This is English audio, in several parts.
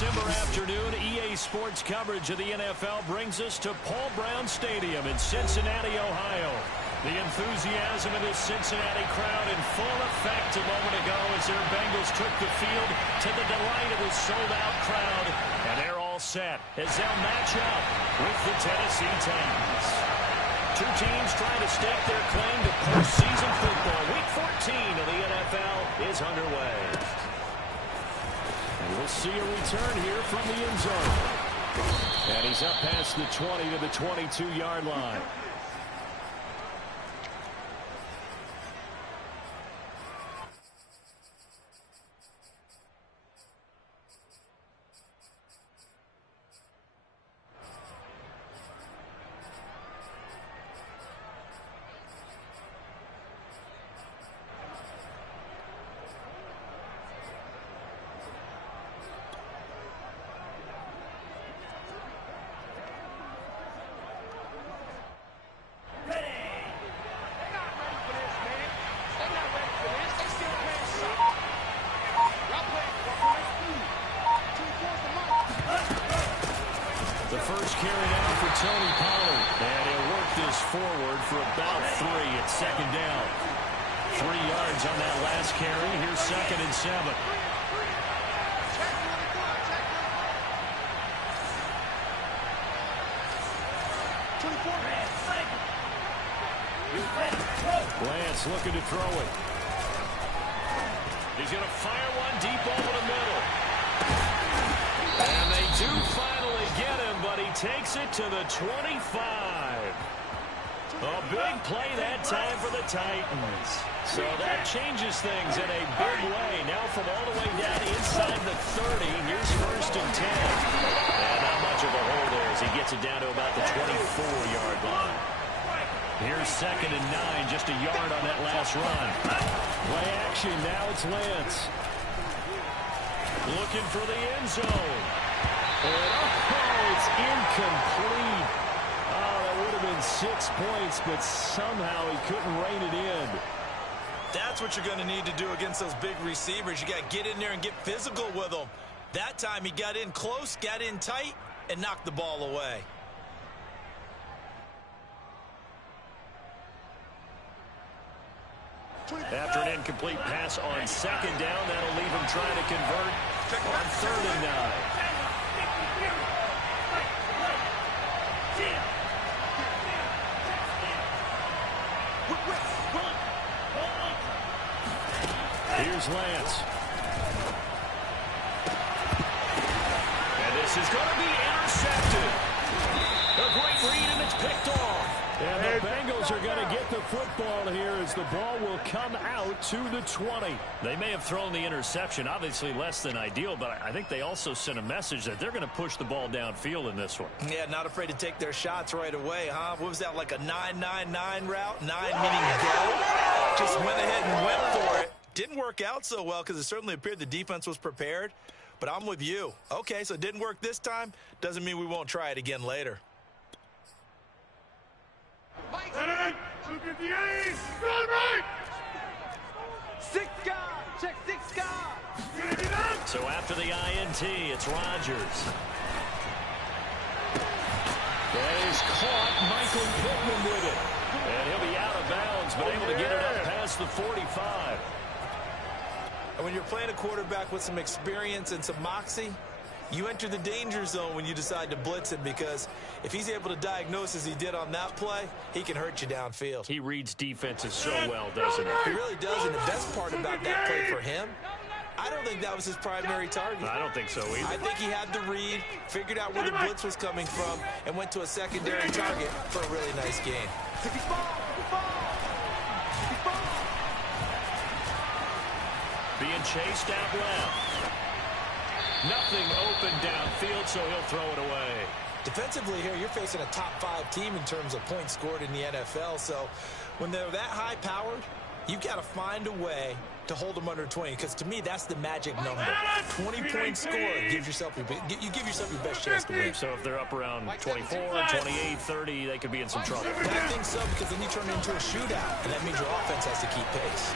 December afternoon, EA Sports coverage of the NFL brings us to Paul Brown Stadium in Cincinnati, Ohio. The enthusiasm of this Cincinnati crowd in full effect a moment ago as their Bengals took the field to the delight of this sold-out crowd. And they're all set as they'll match up with the Tennessee Titans. Two teams trying to stake their claim to postseason football. Week 14 of the NFL is underway. And we'll see a return here from the end zone. And he's up past the 20 to the 22-yard line. Forward for about 3 at second down. 3 yards on that last carry. Here's 2nd and 7. Lance looking to throw it. He's going to fire one deep over the middle. And they do finally get him, but he takes it to the 25. A big play that time for the Titans. So that changes things in a big way. Now from all the way down inside the 30, here's 1st and 10. And not much of a hole there as he gets it down to about the 24-yard line. Here's 2nd and 9, just a yard on that last run. Play action, now it's Lance. Looking for the end zone. And it's incomplete. That would have been 6 points, but somehow he couldn't rein it in. That's what you're going to need to do against those big receivers. You got to get in there and get physical with them. That time he got in close, got in tight, and knocked the ball away. After an incomplete pass on 2nd down, that'll leave him trying to convert on 3rd and 9. Here's Lance. And this is going to be intercepted. A great read, and it's picked off. And the Bengals are going to get the football here as the ball will come out to the 20. They may have thrown the interception, obviously less than ideal, but I think they also sent a message that they're going to push the ball downfield in this one. Yeah, not afraid to take their shots right away, huh? What was that, like a 9-9-9 route? 9 meaning go? Just went ahead and went for it. Didn't work out so well because it certainly appeared the defense was prepared. But I'm with you. Okay, so it didn't work this time. Doesn't mean we won't try it again later. Look at the ace. Run right. 6 guard. Check 6 guard. So after the INT, it's Rodgers. That is caught. Michael Pittman with it. And he'll be out of bounds, but able to get it up past the 45. And when you're playing a quarterback with some experience and some moxie, you enter the danger zone when you decide to blitz him, because if he's able to diagnose as he did on that play, he can hurt you downfield. He reads defenses so well, doesn't he? He really does, and the best part about that play for him, I don't think that was his primary target. I don't think so either. I think he had the read, figured out where the blitz was coming from, and went to a secondary target for a really nice gain. Being chased out left. Nothing open downfield, so he'll throw it away. Defensively here, you're facing a top 5 team in terms of points scored in the NFL, so when they're that high-powered, you've got to find a way to hold them under 20, because to me, that's the magic number. 20-point score gives yourself your best chance to win. So if they're up around 24, 28, 30, they could be in some trouble. I think so, because then you turn it into a shootout, and that means your offense has to keep pace.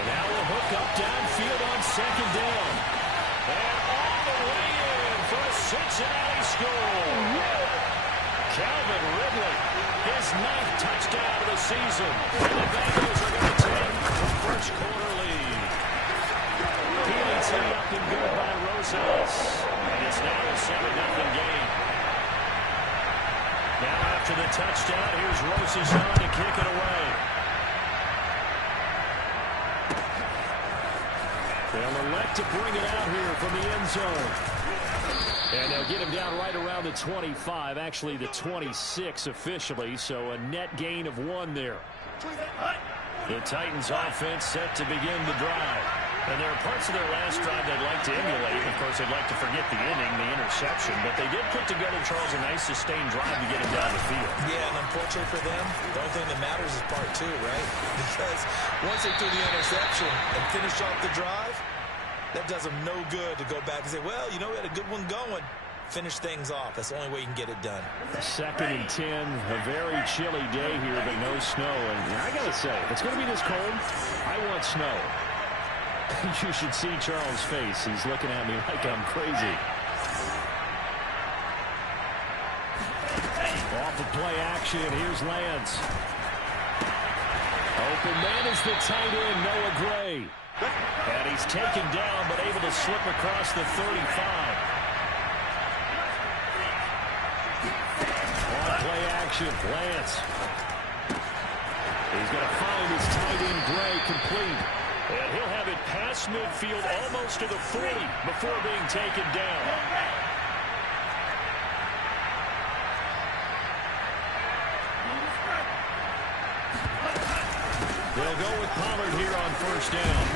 And now we'll hook up downfield on second down. And all the way in for a Cincinnati score. Calvin Ridley, his 9th touchdown of the season. And the Bengals are going to take the first quarter lead. PAT up and good by Rosales. And it's now a 7-0 game. Now after the touchdown, here's Rosales to kick it away. They'll elect to bring it out here from the end zone. And they'll get him down right around the 25, actually the 26 officially, so a net gain of 1 there. The Titans offense set to begin the drive. And there are parts of their last drive they'd like to emulate. Of course, they'd like to forget the inning, the interception, but they did put together, Charles, a nice sustained drive to get him down the field. Yeah, and unfortunately for them, the only thing that matters is part 2, right? Because once they threw the interception and finished off the drive, that does them no good to go back and say, well, you know, we had a good one going. Finish things off. That's the only way you can get it done. 2nd and 10, a very chilly day here, but no snow. And I got to say, if it's going to be this cold, I want snow. You should see Charles' face. He's looking at me like I'm crazy. Off the play action, here's Lance. Open man is the tight end, Noah Gray. And he's taken down, but able to slip across the 35. On play action, Lance. He's going to find his tight end, Gray, complete. And he'll have it past midfield almost to the 40 before being taken down. They'll go with Pollard here on first down.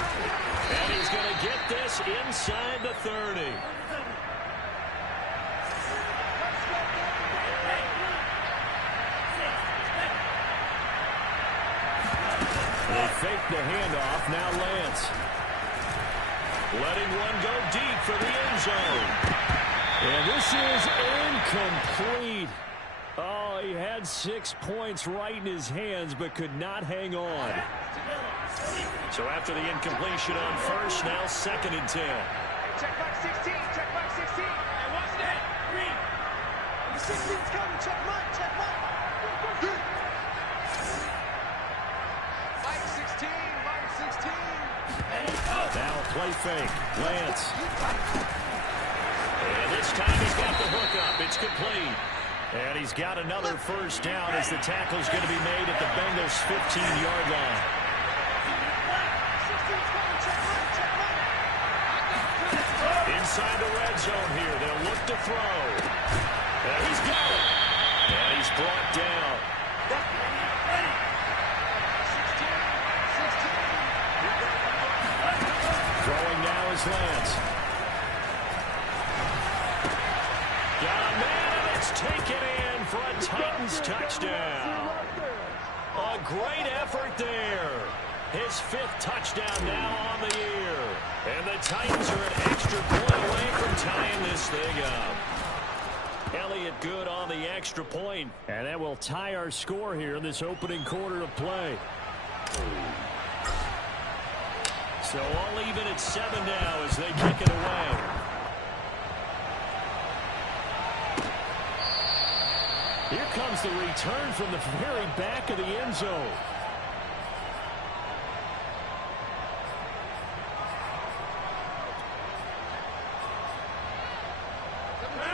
And he's going to get this inside the 30. They fake the handoff. Now Lance. Letting one go deep for the end zone. And this is incomplete. Oh, he had 6 points right in his hands, but could not hang on. So after the incompletion on first, now 2nd and 10. Check back 16, check back 16. Hey, watch that. Green. The 16's coming, check mine, check mine. Mike 16, Mike 16. Now play fake. Lance. And this time he's got the hook up. It's complete. And he's got another first down as the tackle's going to be made at the Bengals' 15-yard line. Inside the red zone here. They'll look to throw. And he's got it. And he's brought down. Throwing now is Lance. Got a man, and it's taken in for a Titans touchdown. A great effort there. His 5th touchdown now on the year. And the Titans are an extra point away from tying this thing up. Elliott good on the extra point. And that will tie our score here in this opening quarter of play. So all even at 7 now as they kick it away. Here comes the return from the very back of the end zone.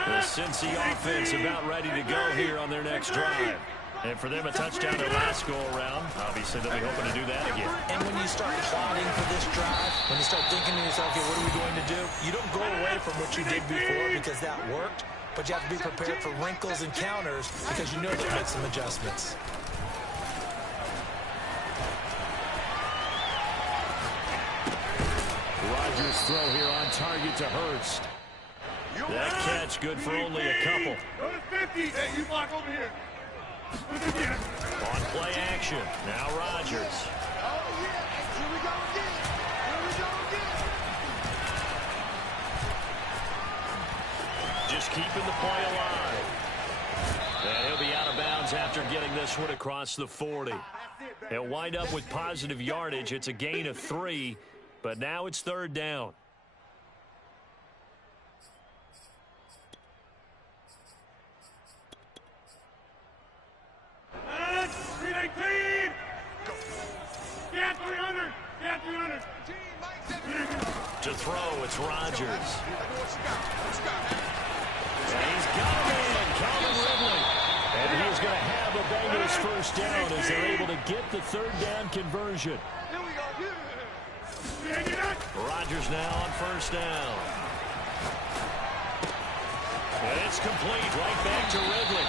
The Cincy offense about ready to go here on their next drive. And for them, a touchdown their last go-around. Obviously, they'll be hoping to do that again. And when you start plotting for this drive, when you start thinking to yourself, okay, what are we going to do? You don't go away from what you did before because that worked, but you have to be prepared for wrinkles and counters because you know they'll make some adjustments. Rodgers' throw here on target to Hurst. That catch good for only a couple. Go to 50. Hey, you block over here. On play action. Now Rodgers. Oh, yeah. Here we go again. Here we go again. Just keeping the play alive. And he'll be out of bounds after getting this one across the 40. He'll wind up with positive yardage. It's a gain of 3. But now it's third down. To throw, it's Rodgers. And he's got him in, Calvin Ridley. And he's going to have a Bengals first down as they're able to get the third down conversion. Rodgers now on first down. And it's complete right back to Ridley.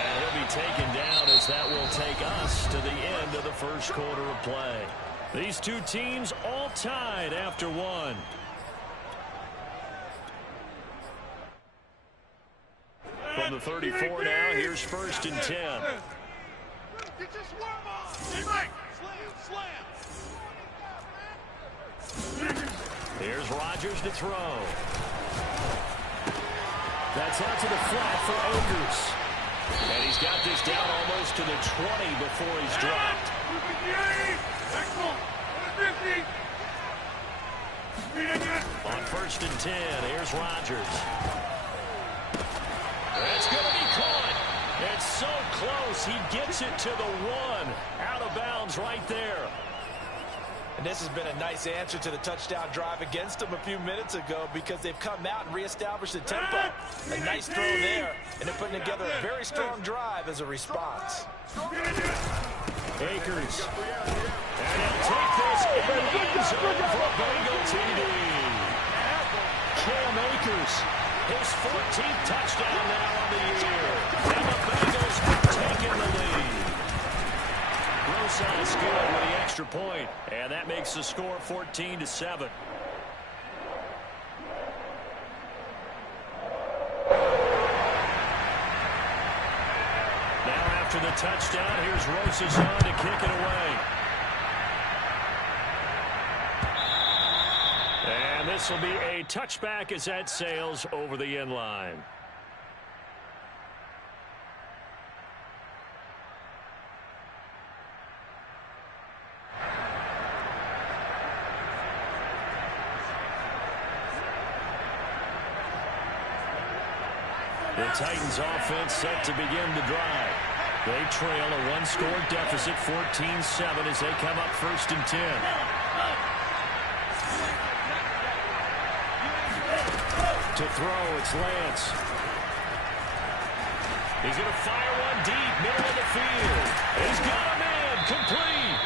And he'll be taken down as that will take us to the end of the first quarter of play. These two teams all tied after one. From the 34 now, here's first and 10. Here's Rodgers to throw. That's out to the flat for Akers. And he's got this down almost to the 20 before he's dropped. On first and 10, here's Rodgers. That's going to be caught. It's so close. He gets it to the 1. Out of bounds right there. And this has been a nice answer to the touchdown drive against them a few minutes ago because they've come out and reestablished the tempo. A nice throw there, and they're putting together a very strong drive as a response. Akers. And he'll take this in the end zone for a Bengal TD. Cam Akers, his 14th touchdown now on the year. And the Bengals have taken the lead. Rosas good with the extra point, and that makes the score 14-7. Now after the touchdown, here's Rosas on to kick it away. And this will be a touchback as that sails over the end line. The Titans offense set to begin the drive. They trail a one-score deficit, 14-7, as they come up first and 10. To throw, it's Lance. He's going to fire one deep, middle of the field. He's got him in, complete.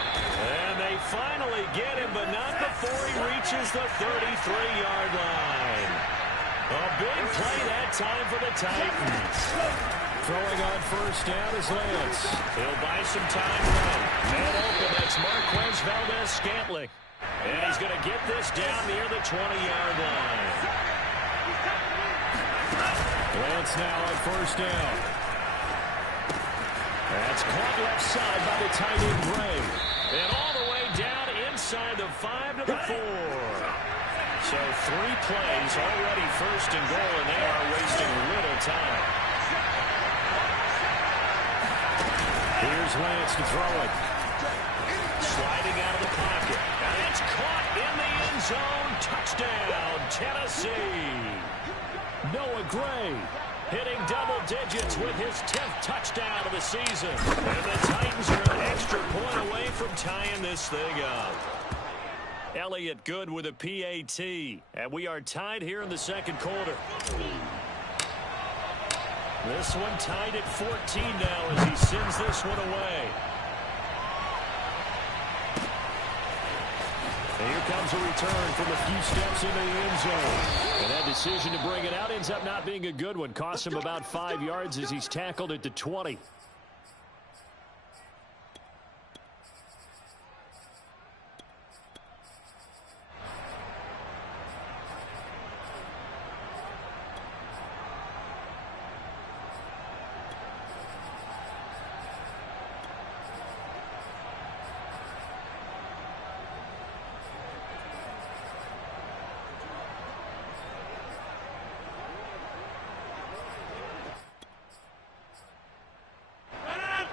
And they finally get him, but not before he reaches the 33-yard line. A big play that time for the Titans. Throwing on first down is Lance. He'll buy some time running. Man open, that's Marquez Valdez-Scantling. And he's going to get this down near the 20-yard line. Lance now on first down. That's caught left side by the tight end Gray. And all the way down inside the 5 to the 4. So 3 plays already first and goal, and they are wasting little time. Here's Lance to throw it. Sliding out of the pocket. And it's caught in the end zone. Touchdown, Tennessee. Noah Gray hitting double digits with his 10th touchdown of the season. And the Titans are an extra point away from tying this thing up. Elliott good with a PAT. And we are tied here in the second quarter. This one tied at 14 now as he sends this one away. And here comes a return from a few steps into the end zone. And that decision to bring it out ends up not being a good one. Costs him about 5 yards as he's tackled at the 20.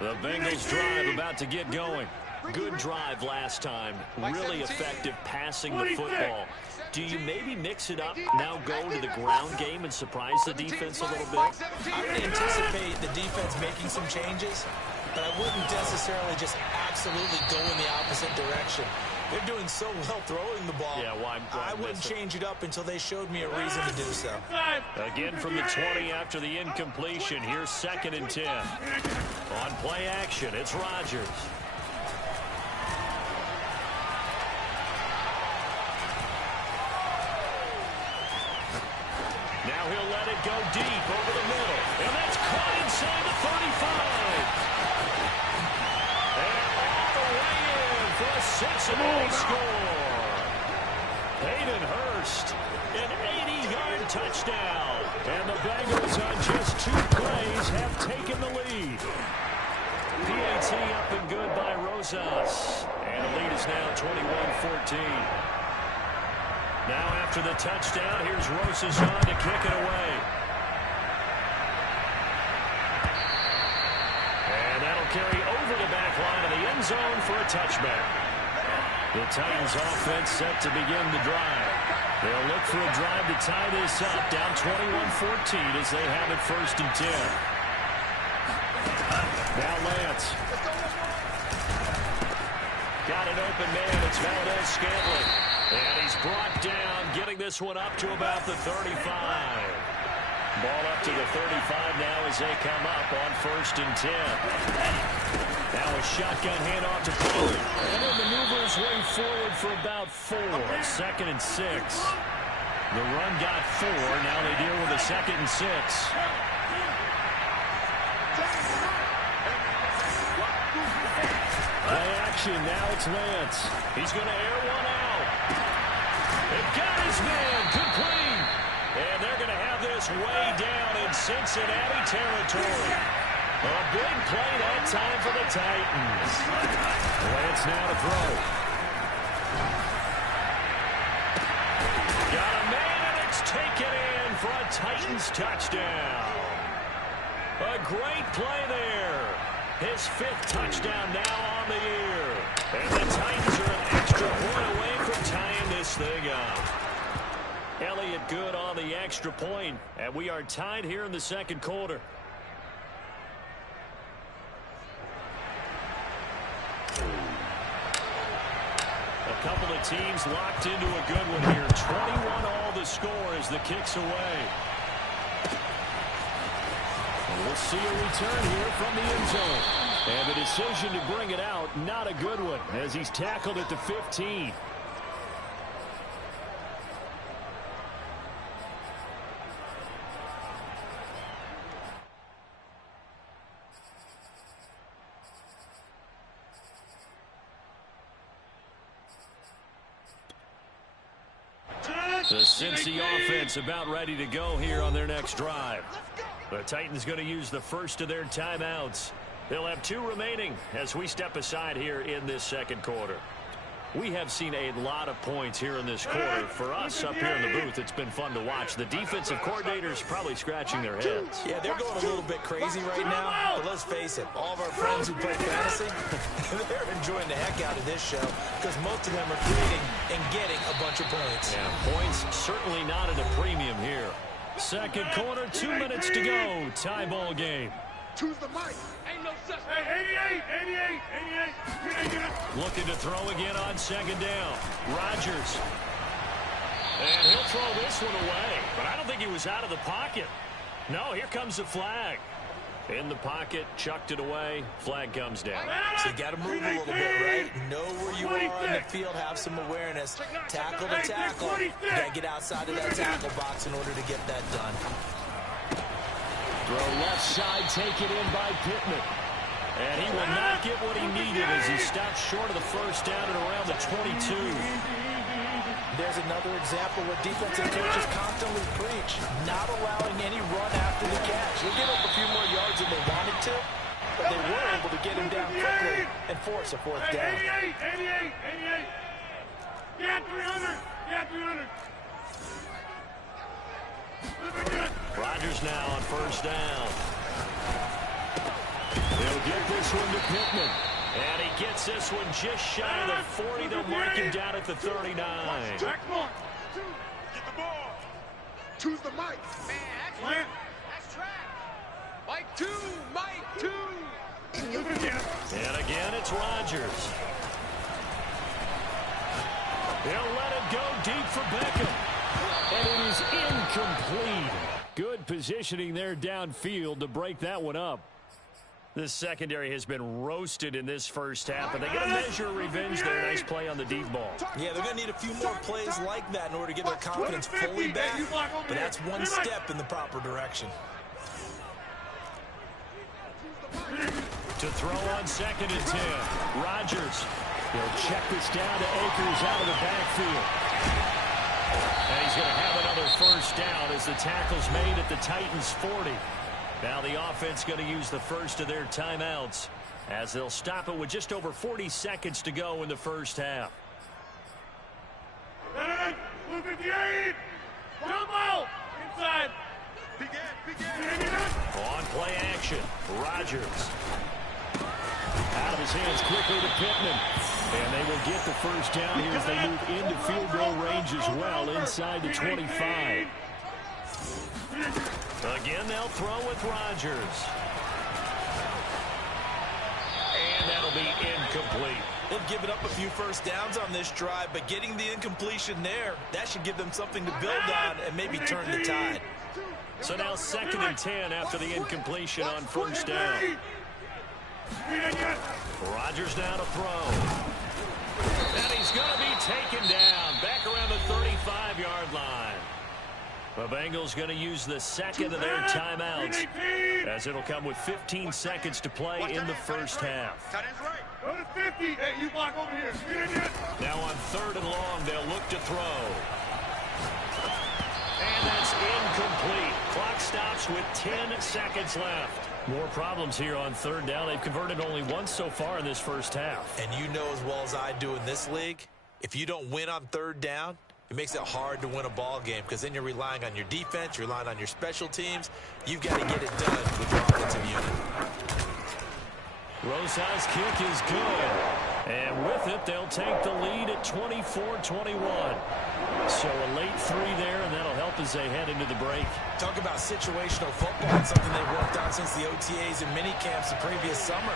The Bengals drive about to get going. Good drive last time. Really effective passing the football. Do you maybe mix it up, now go to the ground game and surprise the defense a little bit? I would anticipate the defense making some changes, but I wouldn't necessarily just absolutely go in the opposite direction. They're doing so well throwing the ball. Yeah, why I wouldn't change it up until they showed me a reason to do so. Again from the 20 after the incompletion. Here's 2nd and 10. On play action, it's Rodgers. Now he'll let it go deep over the middle. And that's caught inside the 35. And all the way in for a Cincinnati score. Hayden Hurst, an 80-yard touchdown. And the Bengals on just 2 plays have taken the lead. PAT up and good by Rosas. And the lead is now 21-14. Now after the touchdown, here's Rosas on to kick it away. And that'll carry over the back line of the end zone for a touchback. The Titans offense set to begin the drive. They'll look for a drive to tie this up, down 21-14 as they have it 1st and 10. Now Lance. Got an open man. It's Valdez-Scantling. And he's brought down, getting this one up to about the 35. Ball up to the 35 now as they come up on 1st and 10. Now a shotgun handoff to Pollard. And he'll maneuver his way forward for about 4. 2nd and 6. The run got 4. Now they deal with a 2nd and 6. Play action. Now it's Lance. He's going to air one out. It got his man complete. And they're going to have this way down in Cincinnati territory. A big play that time for the Titans. Lance now to throw. Got a man, and it's taken in for a Titans touchdown. A great play there. His 5th touchdown now on the year. And the Titans are an extra point away from tying this thing up. Elliott good on the extra point, and we are tied here in the 2nd quarter. A couple of teams locked into a good one here. 21 all the score as the kick's away. And we'll see a return here from the end zone. And the decision to bring it out, not a good one, as he's tackled at the 15. The Cincy offense about ready to go here on their next drive. The Titans going to use the first of their timeouts. They'll have 2 remaining as we step aside here in this 2nd quarter. We have seen a lot of points here in this quarter. For us up here in the booth, it's been fun to watch. The defensive coordinators probably scratching their heads. Yeah, they're going a little bit crazy right now. But let's face it, all of our friends who play fantasy, they're enjoying the heck out of this show because most of them are creating and getting a bunch of points. Yeah, points certainly not at a premium here. 2nd quarter, 2 minutes to go. Tie ball game. Choose the mic. Ain't no such. Hey, 88. Looking to throw again on 2nd down. Rodgers. And he'll throw this one away. But I don't think he was out of the pocket. No, here comes the flag. In the pocket, chucked it away. Flag comes down. So you got to move a little bit, right? Know where you are on the field, have some awareness. Tackle to tackle. You got to get outside of that tackle box in order to get that done. Throw left side, taken in by Pittman. And he will not get what he needed as he stopped short of the 1st down at around the 22. There's another example where defensive coaches constantly preach, not allowing any run after the catch. They give up a few more yards than they wanted to, but they were able to get him down quickly and force a 4th down. 88. Yeah, 300. Yeah, 300. Rodgers now on 1st down. They'll get this one to Pittman. And he gets this one just shy of the 40. They'll mark him down at the 39. Jack Mark. Get the ball. Choose the mic. Man, that's track. Mike 2. Mike 2. And again, it's Rodgers. He'll let it go deep for Beckham. And it is incomplete. Good positioning there downfield to break that one up. This secondary has been roasted in this first half, but they get a measure of revenge there. Nice play on the deep ball. Yeah, they're going to need a few more plays like that in order to get their confidence fully back, but that's one step in the proper direction. To throw on 2nd and 10. Rodgers. He'll check this down to Akers out of the backfield. And he's going to have another first down as the tackle's made at the Titans' 40. Now the offense going to use the first of their timeouts as they'll stop it with just over 40 seconds to go in the first half. 58. Jumbo. Inside. Begin. On play action. Rodgers. Out of his hands quickly to Pittman. And they will get the first down here as they move into field goal range as well inside the 25. Again, they'll throw with Rodgers. And that'll be incomplete. They've given up a few first downs on this drive, but getting the incompletion there, that should give them something to build on and maybe turn the tide. So now 2nd and 10 after the incompletion on first down. Rodgers now to throw. And he's going to be taken down back around the 35-yard line. The Bengals going to use the second of their timeouts as it'll come with 15 seconds to play in the first half. Go to 50. Hey, you block over here. Now on 3rd and long, they'll look to throw. And that's incomplete. Clock stops with 10 seconds left. More problems here on 3rd down. They've converted only once so far in this first half. And you know as well as I do in this league, if you don't win on 3rd down, it makes it hard to win a ball game because then you're relying on your defense, you're relying on your special teams. You've got to get it done with your offensive unit. Rosa's kick is good. And with it, they'll take the lead at 24-21. So a late 3 there, and that'll help as they head into the break. Talk about situational football. It's something they've worked on since the OTAs and mini camps the previous summer.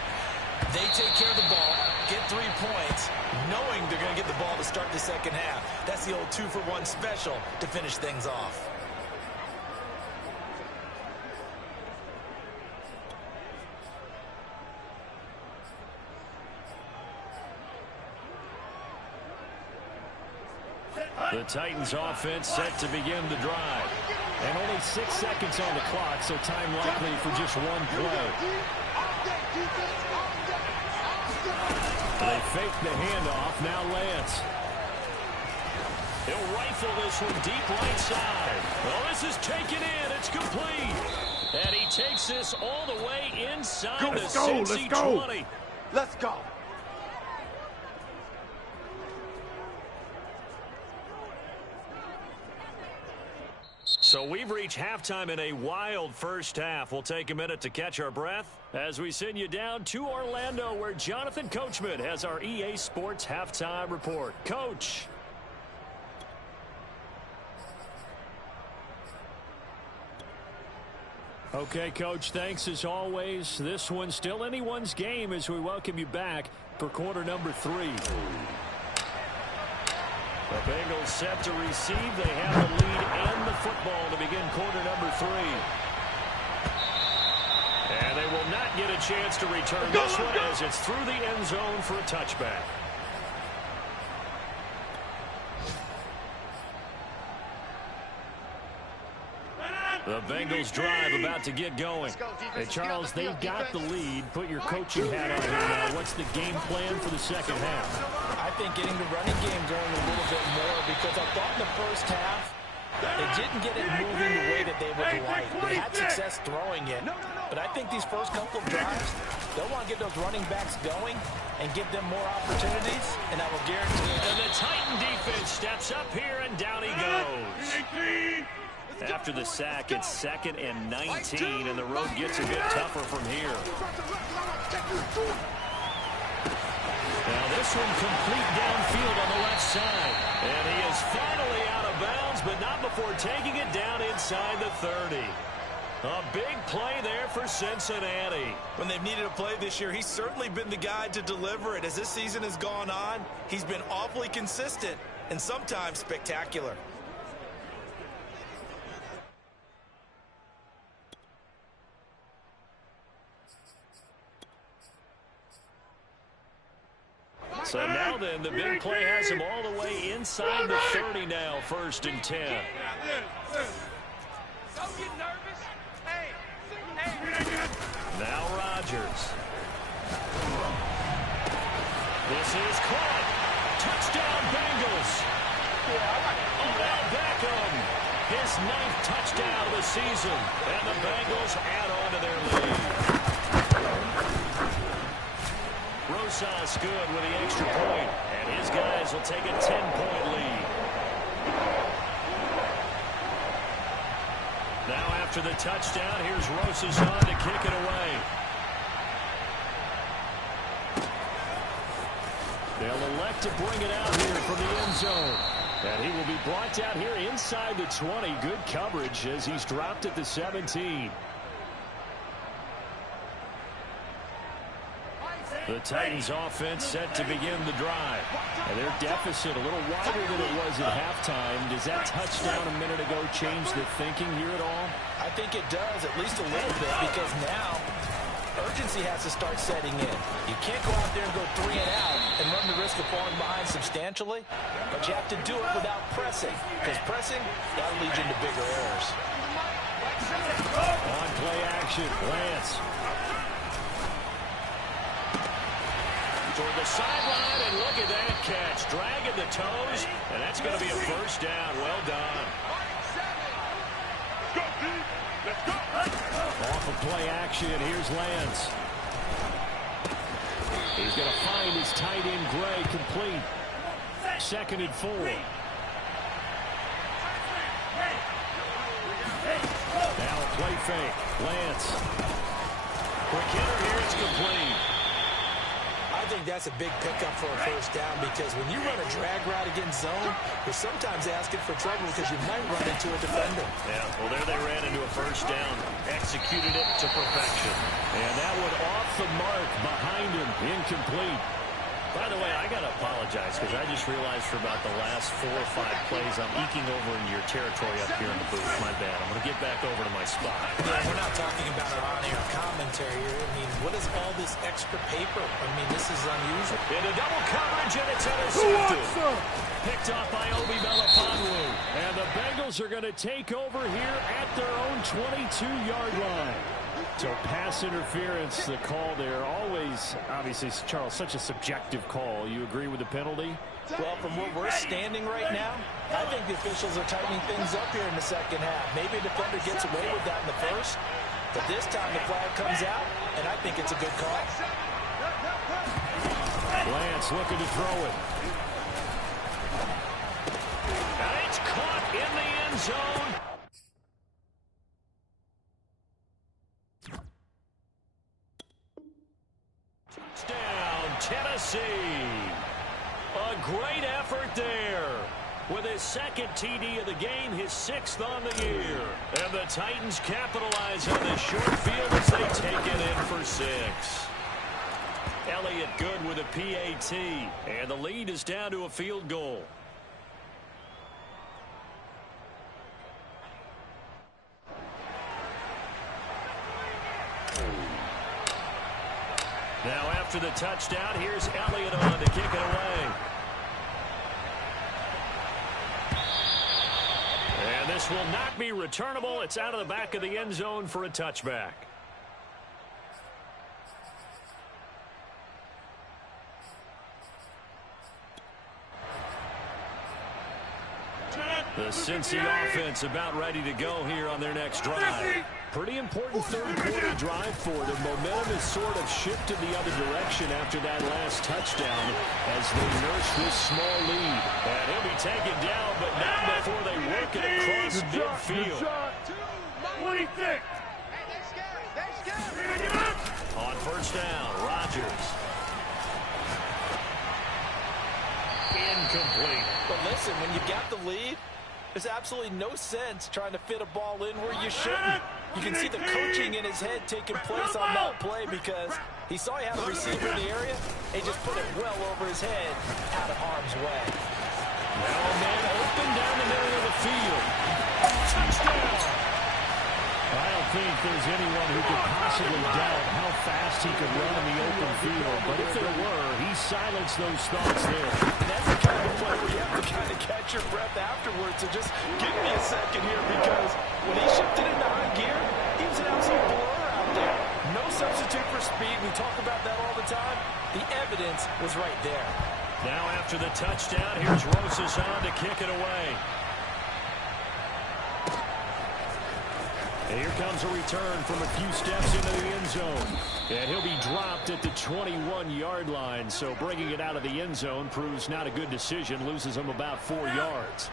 They take care of the ball, get 3 points, knowing they're going to get the ball to start the second half. That's the old 2-for-1 special to finish things off. The Titans offense set to begin the drive. And only 6 seconds on the clock, so time likely for just one play. They fake the handoff. Now Lance. He'll rifle this one deep right side. Well, this is taken in. It's complete. And he takes this all the way inside the Cincy 20. Let's go. So we've reached halftime in a wild first half. We'll take a minute to catch our breath as we send you down to Orlando, where Jonathan Coachman has our EA Sports halftime report. Coach. Okay, Coach, thanks as always. This one's still anyone's game as we welcome you back for quarter number 3. The Bengals set to receive. They have the lead and the football to begin quarter number 3. And they will not get a chance to return this one as it's through the end zone for a touchback. The Bengals drive about to get going. And Charles, they've got the lead. Put your coaching hat on here now. What's the game plan for the second half? I think getting the running game going a little bit more, because I thought in the first half they didn't get it moving the way that they would like. They had success throwing it, but I think these first couple of drives, they'll want to get those running backs going and give them more opportunities, and I will guarantee it. And the Titan defense steps up here, and down he goes. After the sack, it's 2nd and 19, and the road gets a bit tougher from here. Now this one complete downfield on the left side. And he is finally out of bounds, but not before taking it down inside the 30. A big play there for Cincinnati. When they've needed a play this year, he's certainly been the guy to deliver it. As this season has gone on, he's been awfully consistent and sometimes spectacular. So now then, the big play has him all the way inside the 30 now, 1st and 10. Don't get nervous. Hey. Now Rodgers. This is caught. Touchdown Bengals. Odell Beckham. His 9th touchdown of the season. And the Bengals add on to their lead. Rosas good with the extra point. And his guys will take a 10-point lead. Now after the touchdown, here's Rosas on to kick it away. They'll elect to bring it out here from the end zone. And he will be brought down here inside the 20. Good coverage as he's dropped at the 17. The Titans offense set to begin the drive. And their deficit a little wider than it was at halftime. Does that touchdown a minute ago change the thinking here at all? I think it does, at least a little bit, because now urgency has to start setting in. You can't go out there and go 3 and out and run the risk of falling behind substantially, but you have to do it without pressing, because pressing, that'll lead you into bigger errors. On play action, Lance. Toward the sideline, and look at that catch. Dragging the toes, and that's going to be a 1st down. Well done. Off of play action, here's Lance. He's going to find his tight end, Gray, complete. 2nd and 4. Now a play fake. Lance. Quick hitter here, it's complete. I think that's a big pickup for a 1st down, because when you run a drag route against zone, you're sometimes asking for trouble because you might run into a defender. Yeah, well, there they ran into a 1st down. Executed it to perfection. And that one off the mark behind him. Incomplete. By the way, I got to apologize because I just realized for about the last 4 or 5 plays I'm eking over into your territory up here in the booth. My bad. I'm going to get back over to my spot. Yeah, we're not talking about our on-air commentary here. I mean, what is all this extra paper? I mean, this is unusual. Into double coverage, and it's intercepted. Picked off by Obi Melifonwu. And the Bengals are going to take over here at their own 22-yard line. So pass interference, the call there. Always, obviously, Charles, such a subjective call. You agree with the penalty? Well, from where we're standing right now, I think the officials are tightening things up here in the 2nd half. Maybe a defender gets away with that in the 1st, but this time the flag comes out, and I think it's a good call. Lance looking to throw it. And it's caught in the end zone. Touchdown, Tennessee. A great effort there. With his 2nd TD of the game, his 6th on the year. And the Titans capitalize on this short field as they take it in for 6. Elliott good with a PAT. And the lead is down to a field goal. Now after the touchdown, here's Elliott on to kick it away. And this will not be returnable. It's out of the back of the end zone for a touchback. The Cincy offense about ready to go here on their next drive. Pretty important 3rd quarter drive for them. Momentum has sort of shifted the other direction after that last touchdown as they nurse this small lead. And he'll be taken down, but not before they work it across midfield. On 1st down, Rodgers. incomplete. But listen, when you got the lead, there's absolutely no sense trying to fit a ball in where you shouldn't. You can see the coaching in his head taking place on that play because he saw he had a receiver in the area and just put it well over his head out of harm's way. Now a man open down the middle of the field. Touchdown! I don't think there's anyone who could possibly doubt how fast he could run in the open field. But if there were, he silenced those thoughts there. And that's the kind of play where you have to kind of catch your breath afterwards. So just give me a second here because when he shifted into high gear, he was an absolute blur out there. No substitute for speed. We talk about that all the time. The evidence was right there. Now after the touchdown, here's Rosas on to kick it away. And here comes a return from a few steps into the end zone. And he'll be dropped at the 21-yard line. So bringing it out of the end zone proves not a good decision. Loses him about 4 yards.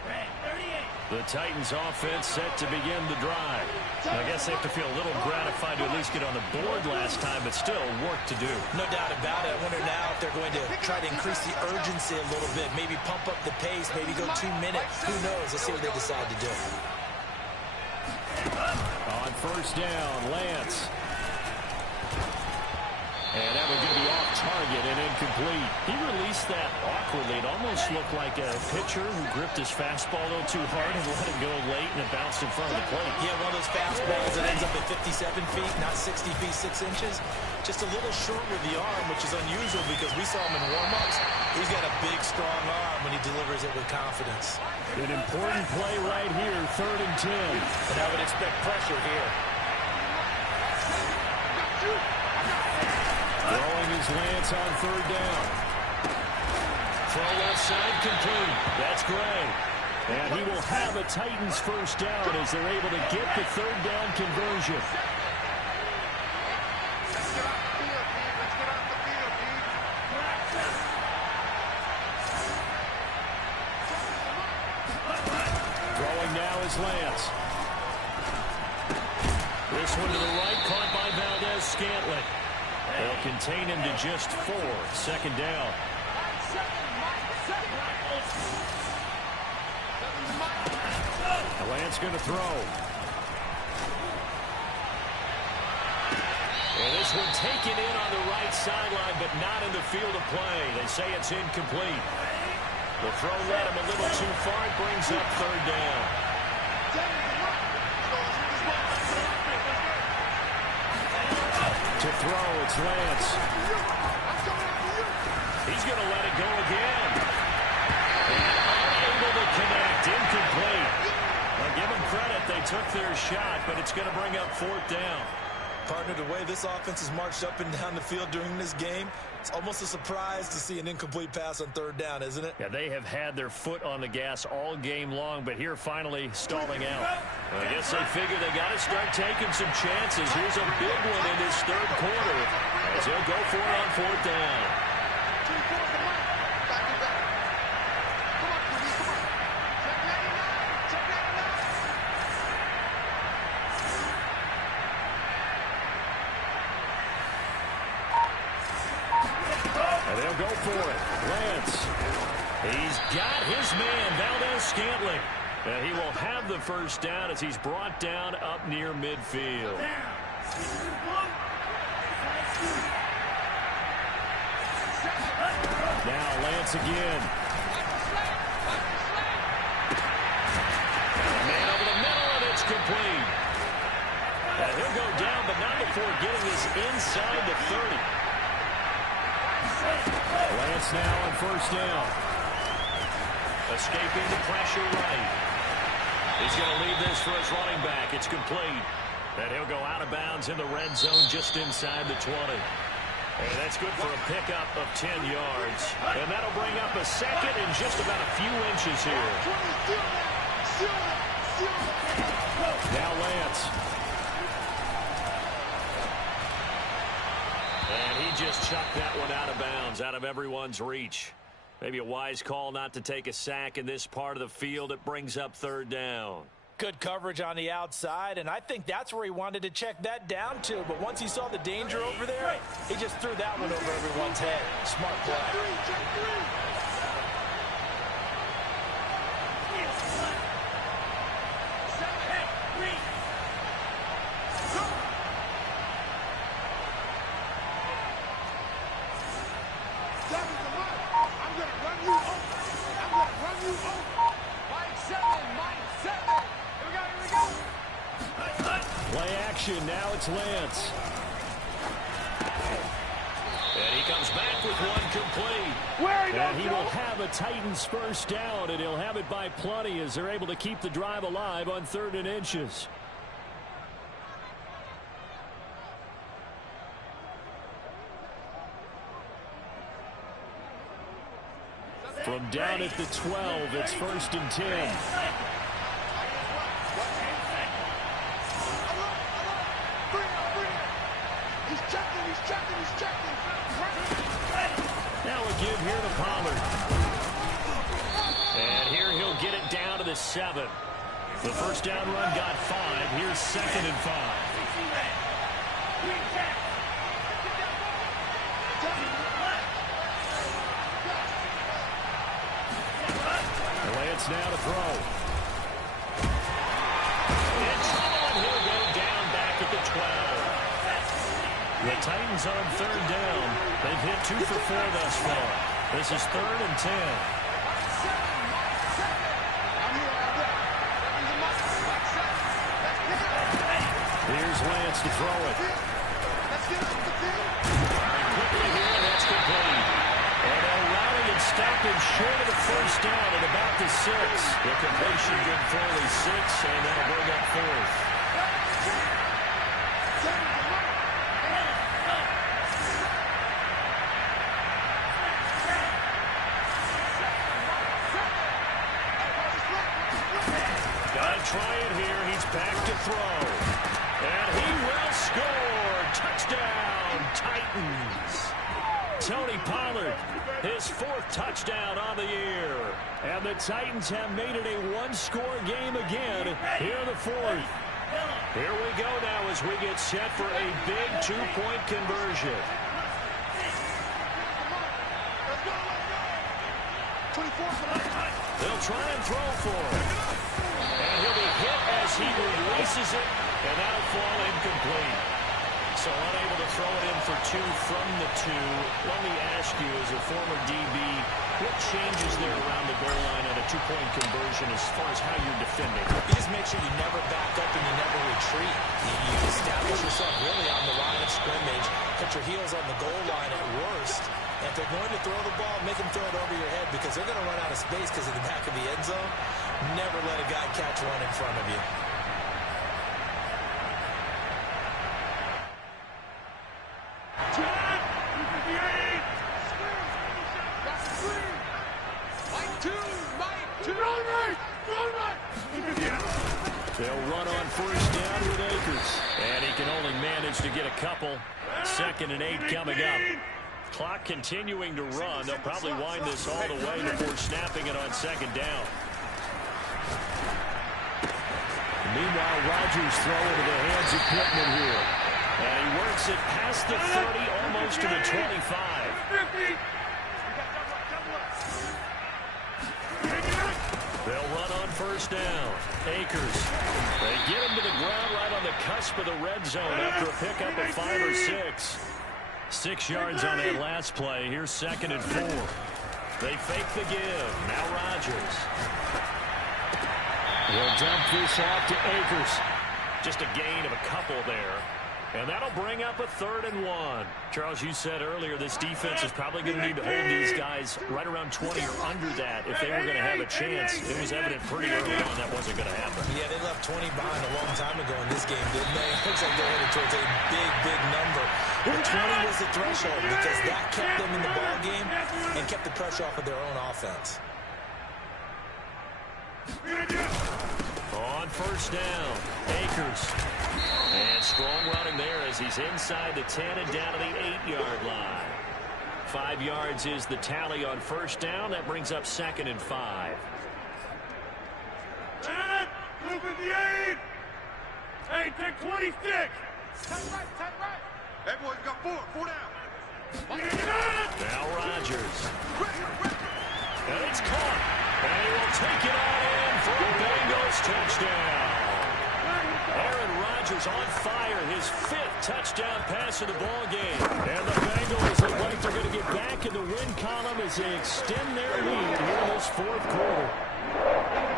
The Titans offense set to begin the drive. I guess they have to feel a little gratified to at least get on the board last time, but still work to do. No doubt about it. I wonder now if they're going to try to increase the urgency a little bit. Maybe pump up the pace. Maybe go 2 minutes. Who knows? Let's see what they decide to do. On first down, Lance. And that was going to be off target and incomplete. He released that awkwardly. It almost looked like a pitcher who gripped his fastball a little too hard and let it go late, and it bounced in front of the plate. Yeah, one of those fastballs that ends up at 57 feet, not 60 feet, 6 inches. Just a little short with the arm, which is unusual because we saw him in warm-ups. He's got a big, strong arm when he delivers it with confidence. An important play right here, 3rd and 10. And I would expect pressure here. Throwing his Lance on 3rd down. Throw left side complete. That's Gray. And he will have a Titans first down as they're able to get the 3rd down conversion. Throwing now is Lance. This one to the right, caught by Valdez-Scantling. They'll contain him to just 4. 2nd down. Lance going to throw. And this one taken in on the right sideline, but not in the field of play. They say it's incomplete. The throw led him a little too far. It brings up 3rd down. To throw, it's Lance. He's going to let it go again. And unable to connect, incomplete. Now give them credit, they took their shot, but it's going to bring up 4th down. Partner, the way this offense has marched up and down the field during this game, it's almost a surprise to see an incomplete pass on 3rd down, isn't it? Yeah, they have had their foot on the gas all game long, but here finally stalling out. I guess they figure they got to start taking some chances. Here's a big one in this 3rd quarter as they'll go for it on 4th down. They'll go for it. Lance. He's got his man, Valdez-Scantling. And he will have the first down as he's brought down up near midfield. Now Lance again. Man over the middle, and it's complete. And he'll go down, but not before getting this inside the 30. Lance now on first down. Escaping the pressure right. He's going to leave this for his running back. It's complete. And he'll go out of bounds in the red zone just inside the 20. And that's good for a pickup of 10 yards. And that'll bring up a second and just about a few inches here. Now Lance. And he just chucked that one out of bounds, out of everyone's reach. Maybe a wise call not to take a sack in this part of the field. It brings up 3rd down. Good coverage on the outside, and I think that's where he wanted to check that down to. But once he saw the danger over there, he just threw that one over everyone's head. Smart play. Mike 7, Mike 7. Here we go. Play action. Now it's Lance. And he comes back with one complete. And he will have a Titans first down, and he'll have it by plenty as they're able to keep the drive alive on 3rd and inches. From down at the 12, it's 1st and 10. He's checking. Now a give here to Pollard. And here he'll get it down to the 7. The first down run got 5. Here's 2nd and 5. Lance now to throw. In trouble, and he'll go down back at the 12. The Titans on 3rd down. They've hit 2 for 4 thus far. This is 3rd and 10. Here's Lance to throw it. Quickly here, and that's complete. And they'll rally and stop him short of the first down at about the 6. The completion good for only 6, and that'll bring up 4th. Try it here. He's back to throw. And he will score. Touchdown, Titans. Tony Pollard, his 4th touchdown on the year. And the Titans have made it a 1-score game again here in the 4th. Here we go now as we get set for a big 2-point conversion. They'll try and throw for him. And he'll be hit as he releases it, and that'll fall incomplete. So unable to throw it in for 2 from the 2. Let me ask you, as a former DB, what changes there around the goal line on a 2-point conversion as far as how you're defending? You just make sure you never back up and you never retreat. You establish yourself really on the line of scrimmage, put your heels on the goal line at worst. And if they're going to throw the ball, make them throw it over your head because they're going to run out of space because of the back of the end zone. Never let a guy catch one in front of you. They'll run on first down with Akers. And he can only manage to get a couple. 2nd and 8 coming up. Clock continuing to run. They'll probably wind this all the way before snapping it on 2nd down. Meanwhile, Rodgers throwing to the hands of Pittman here. And he works it past the 30, almost to the 25. They'll run on first down. Akers. They get him to the ground right on the cusp of the red zone after a pickup of 5 or 6. 6 yards on that last play. Here's 2nd and 4. They fake the give. Now Rodgers. He'll dump this off to Akers. Just a gain of a couple there. And that'll bring up a 3rd and 1. Charles, you said earlier this defense is probably going to need to hold these guys right around 20 or under that if they were going to have a chance. It was evident pretty early on that wasn't going to happen. Yeah, they left 20 behind a long time ago in this game, didn't they? Looks like they're headed towards a big number. But 20 was the threshold because that kept them in the ball game and kept the pressure off of their own offense. On first down, Akers. And strong running there as he's inside the 10 and down to the 8-yard line. 5 yards is the tally on first down. That brings up 2nd and 5. Move in the 8. Hey, take 26. Tight right. Hey, boys, we got 4 down. Now Rodgers. And it's caught. And he will take it on in for a Bengals touchdown. Aaron Rodgers Rodgers on fire. His 5th touchdown pass of the ball game. And the Bengals look like they're going to get back in the win column as they extend their lead here in this 4th quarter.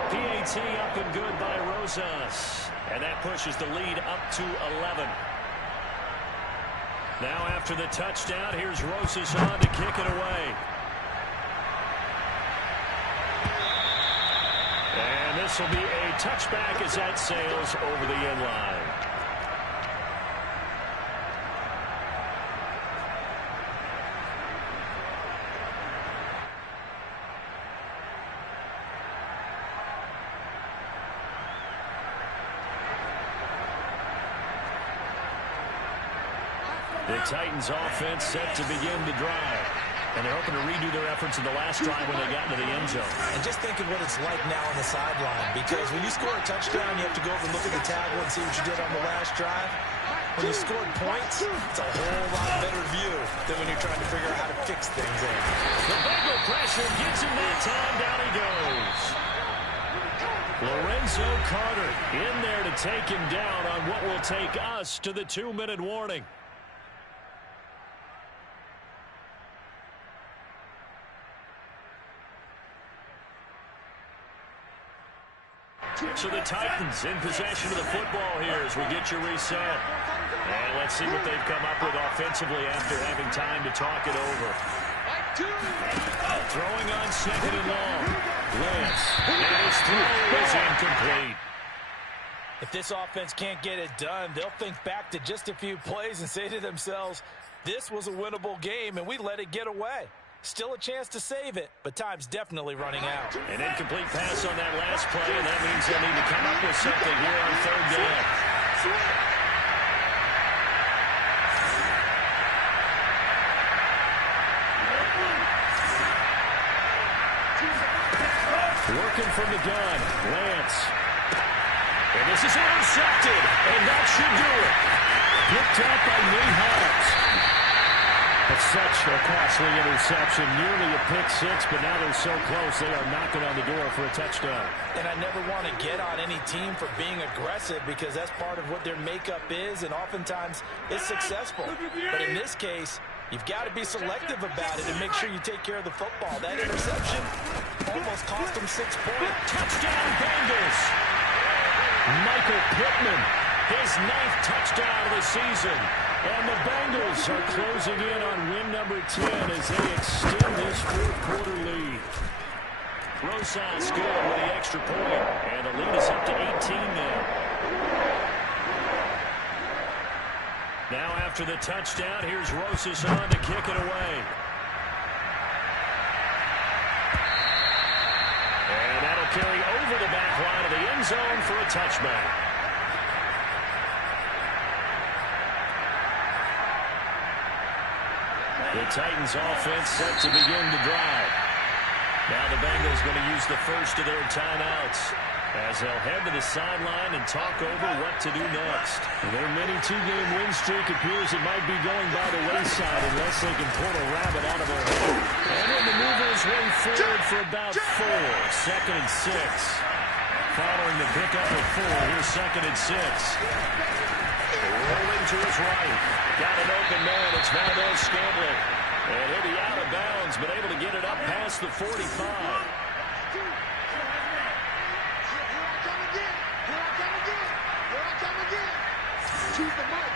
PAT up and good by Rosas. And that pushes the lead up to 11. Now after the touchdown, here's Rosas on to kick it away. And this will be a touchback as that sails over the end line. The Titans offense set to begin the drive. And they're hoping to redo their efforts in the last drive when they got into the end zone. And just think of what it's like now on the sideline, because when you score a touchdown, you have to go over and look at the table and see what you did on the last drive. When you scored points, it's a whole lot better view than when you're trying to figure out how to fix things in. The Bengal pressure gets him that time. Down he goes. Lorenzo Carter in there to take him down on what will take us to the 2-minute warning. So the Titans in possession of the football here as we get you reset. And let's see what they've come up with offensively after having time to talk it over. Throwing on 2nd and long. Lance. And his throw is incomplete. If this offense can't get it done, they'll think back to just a few plays and say to themselves, this was a winnable game and we let it get away. Still a chance to save it, but time's definitely running out. An incomplete pass on that last play, and that means they'll need to come up with something here on 3rd down. Working from the gun, Lance. And this is intercepted, and that should do it. Picked up by Nate Hobbs. It's such a costly interception, nearly a pick 6, but now they're so close they are knocking on the door for a touchdown. And I never want to get on any team for being aggressive because that's part of what their makeup is, and oftentimes it's successful. But in this case, you've got to be selective about it and make sure you take care of the football. That interception almost cost them 6 points. Touchdown, Bengals! Michael Pittman, his 9th touchdown of the season. And the Bengals are closing in on win number 10 as they extend this 4th quarter lead. Rosas good with the extra point, and the lead is up to 18 now. Now after the touchdown, here's Rosas on to kick it away. And that'll carry over the back line of the end zone for a touchback. The Titans offense set to begin the drive. Now the Bengals going to use the first of their timeouts as they'll head to the sideline and talk over what to do next. Their mini 2-game win streak appears it might be going by the wayside unless they can pull a rabbit out of their hat. And when the movers way forward for about 4. 2nd and 6. Following the pickup of 4, here's 2nd and 6. Rolling to his right. Got an open man. It's Valdez Scantling. And he'll be out of bounds, but able to get it up past the 45. Choose the mic.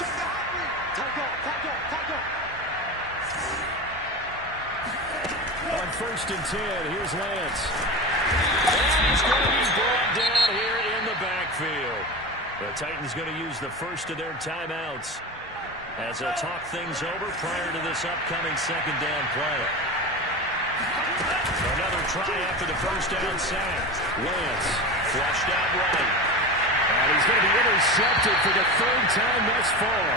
Check the hot lead. On 1st and 10, here's Lance. And he's going to be brought down here in the backfield. The Titans going to use the first of their timeouts as they'll talk things over prior to this upcoming 2nd down play. Another try after the first down sack. Lance flushed out right. And he's going to be intercepted for the 3rd time thus far.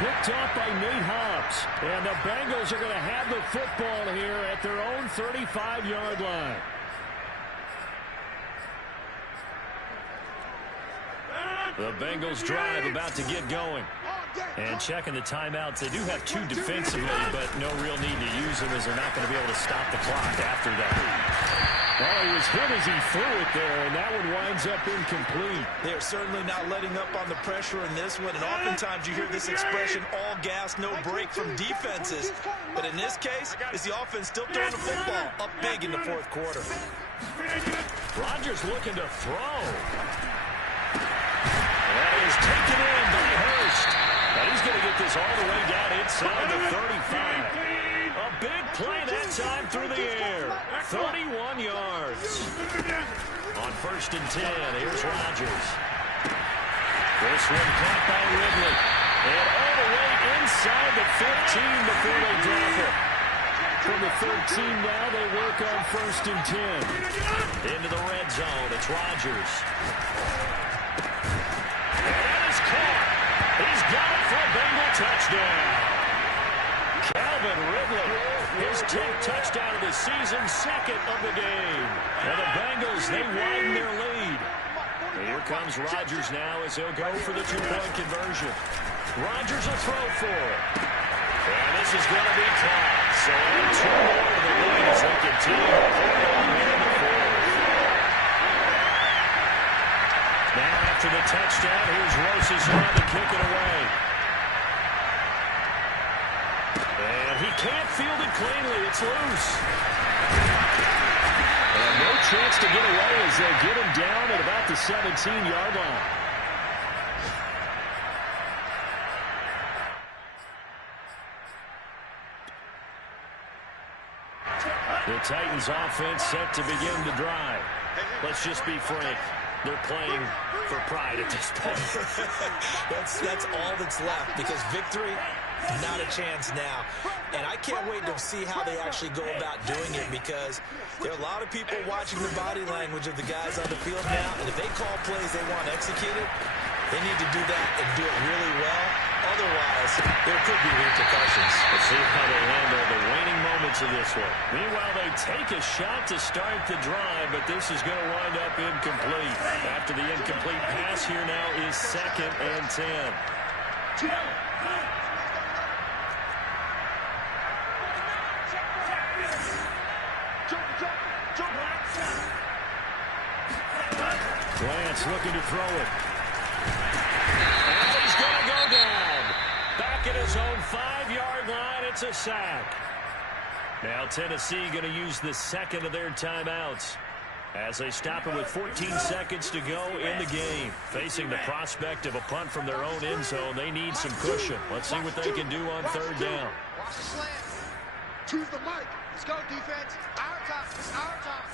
Picked off by Nate Hobbs. And the Bengals are going to have the football here at their own 35-yard line. The Bengals drive about to get going. And checking the timeouts, they do have 2 defensively, but no real need to use them as they're not going to be able to stop the clock after that. Well, he was hit as he threw it there, and that one winds up incomplete. They are certainly not letting up on the pressure in this one, and oftentimes you hear this expression, all gas, no break from defenses. But in this case, it's the offense still throwing the football up big in the fourth quarter. Rodgers looking to throw. That is taken in by Hurst. And he's going to get this all the way down inside the 35. A big play that time through the air. 31 yards. On 1st and 10, here's Rodgers. This one caught by Ridley. And all the way inside the 15 before they drop it. From the 13 now, they work on 1st and 10. Into the red zone, it's Rodgers. And that is caught. He's got it for a Bengal touchdown. Calvin Ridley, his 10th touchdown of the season, 2nd of the game. And the Bengals, they widen their lead. Here comes Rodgers now as he'll go for the 2-point conversion. Rodgers will throw for it. And this is going to be caught. So 2 more to the lead as they continue to hold on here in the fourth. Now after the touchdown, here's Rosas to kick it away. And he can't field it cleanly. It's loose. And no chance to get away as they get him down at about the 17-yard line. The Titans offense set to begin the drive. Let's just be frank. They're playing for pride at this point. That's all that's left, because victory, not a chance now. And I can't wait to see how they actually go about doing it, because there are a lot of people watching the body language of the guys on the field now, and if they call plays they want executed, they need to do that and do it really well. Otherwise, there could be repercussions. Let's see how they handle the waning moments of this one. Meanwhile, they take a shot to start the drive, but this is going to wind up incomplete. After the incomplete pass, here now is 2nd and 10. Lance looking to throw it. And he's going to go down. Back at his own 5-yard line, it's a sack. Now Tennessee going to use the 2nd of their timeouts as they stop it with 14 seconds to go in the game. Facing the prospect of a punt from their own end zone, they need some cushion. Let's see what they can do on 3rd down. Watch the slant. Choose the mic. Let's go, defense. Our time. It's our time.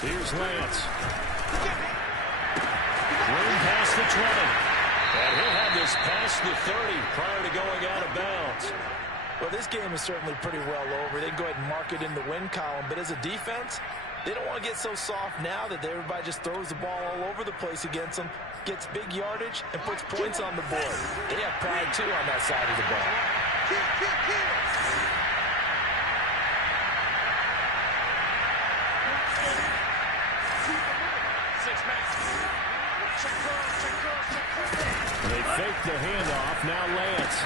Here's Lance. Room past the 20. And he'll have this past the 30 prior to going out of bounds. Well, this game is certainly pretty well over. They go ahead and mark it in the win column. But as a defense, they don't want to get so soft now that everybody just throws the ball all over the place against them, gets big yardage, and puts points on the board. They have pride, too, on that side of the ball. They fake the handoff. Now Lance.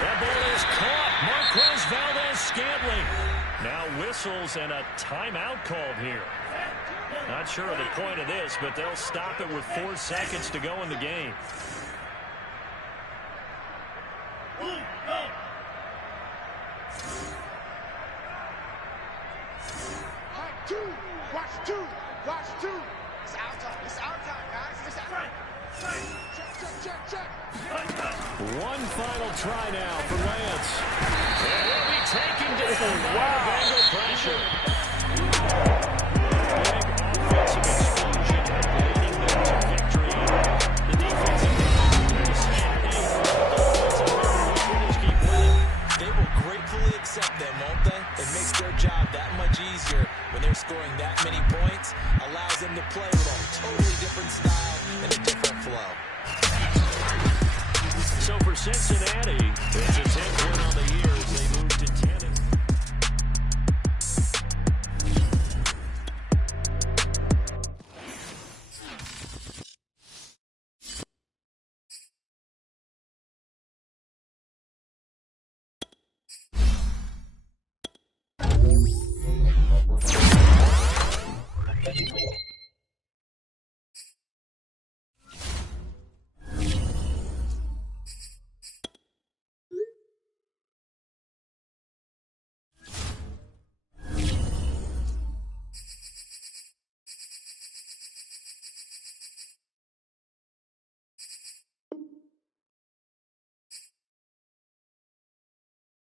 That ball is caught. Marquez Valdez-Scantling now whistles, and a timeout called here. Not sure of the point of this, but they'll stop it with 4 seconds to go in the game. Watch two. It's our time. It's our time, guys. It's our time. Check. One final try now for Lance. And he'll be taken down by Bengal pressure.